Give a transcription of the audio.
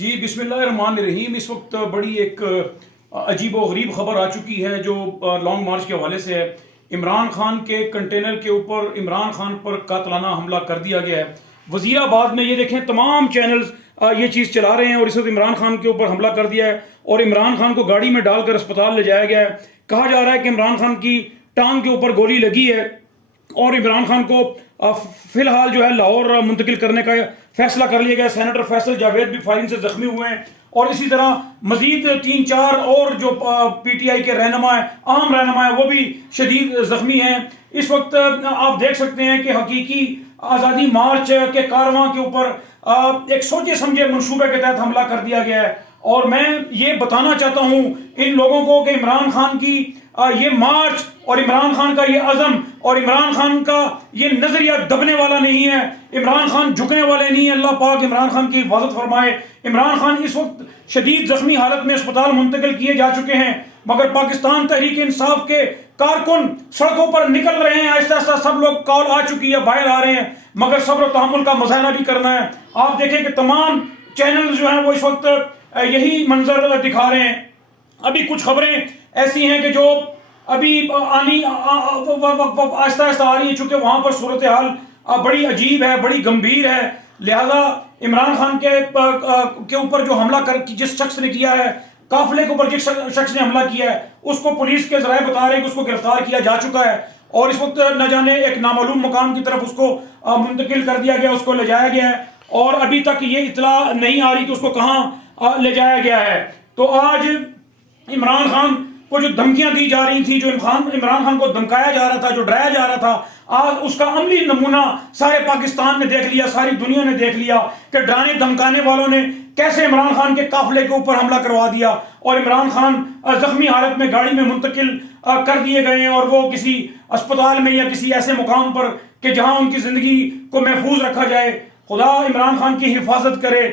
جی بسم اللہ الرحمن الرحیم۔ اس وقت بڑی ایک عجیب و غریب خبر آ چکی ہے جو لانگ مارچ کے حوالے سے ہے۔ عمران خان کے کنٹینر کے اوپر عمران خان پر قاتلانہ حملہ کر دیا گیا ہے۔ وزیر آباد میں یہ دیکھیں تمام چینلز یہ چیز چلا رہے ہیں اور اس وقت عمران خان کے اوپر حملہ کر دیا ہے اور عمران خان کو گاڑی میں ڈال کر اسپتال لے جایا گیا ہے۔ کہا جا رہا ہے کہ عمران خان کی ٹانگ کے اوپر گولی لگی ہے اور عمران خان کو فی الحال جو ہے لاہور منتقل کرنے کا فیصلہ کر لیا گیا۔ سینیٹر فیصل جاوید بھی فائرنگ سے زخمی ہوئے ہیں اور اسی طرح مزید 3-4 اور جو پی ٹی آئی کے رہنما ہیں، عام رہنما ہیں، وہ بھی شدید زخمی ہیں۔ اس وقت آپ دیکھ سکتے ہیں کہ حقیقی آزادی مارچ کے کارواں کے اوپر ایک سوچے سمجھے منصوبے کے تحت حملہ کر دیا گیا ہے اور میں یہ بتانا چاہتا ہوں ان لوگوں کو کہ عمران خان کی یہ مارچ اور عمران خان کا یہ عزم اور عمران خان کا یہ نظریہ دبنے والا نہیں ہے۔ عمران خان جھکنے والے نہیں ہیں۔ اللہ پاک عمران خان کی حفاظت فرمائے۔ عمران خان اس وقت شدید زخمی حالت میں اسپتال منتقل کیے جا چکے ہیں مگر پاکستان تحریک انصاف کے کارکن سڑکوں پر نکل رہے ہیں۔ آہستہ آہستہ سب لوگ کال آ چکی ہے، باہر آ رہے ہیں مگر صبر و تحمل کا مظاہرہ بھی کرنا ہے۔ آپ دیکھیں کہ تمام چینلز جو ہیں وہ اس وقت یہی منظر دکھا رہے ہیں۔ ابھی کچھ خبریں ایسی ہیں کہ جو ابھی آہستہ آہستہ آ رہی ہیں چونکہ وہاں پر صورتحال بڑی عجیب ہے، بڑی گمبھیر ہے، لہذا عمران خان کے اوپر جو حملہ جس شخص نے کیا ہے، قافلے کے اوپر جس شخص نے حملہ کیا ہے، اس کو پولیس کے ذرائع بتا رہے ہیں کہ اس کو گرفتار کیا جا چکا ہے اور اس وقت نہ جانے ایک نامعلوم مقام کی طرف اس کو منتقل کر دیا گیا، اس کو لے جایا گیا ہے اور ابھی تک یہ اطلاع نہیں آ رہی کہ اس کو کہاں لے جایا گیا ہے۔ تو آج عمران خان کو جو دھمکیاں دی جا رہی تھیں، جو عمران خان کو دھمکایا جا رہا تھا، جو ڈرایا جا رہا تھا، آج اس کا عملی نمونہ سارے پاکستان نے دیکھ لیا، ساری دنیا نے دیکھ لیا کہ ڈرانے دھمکانے والوں نے کیسے عمران خان کے قافلے کے اوپر حملہ کروا دیا اور عمران خان زخمی حالت میں گاڑی میں منتقل کر دیے گئے ہیں اور وہ کسی اسپتال میں یا کسی ایسے مقام پر کہ جہاں ان کی زندگی کو محفوظ رکھا جائے۔ خدا عمران خان کی حفاظت کرے۔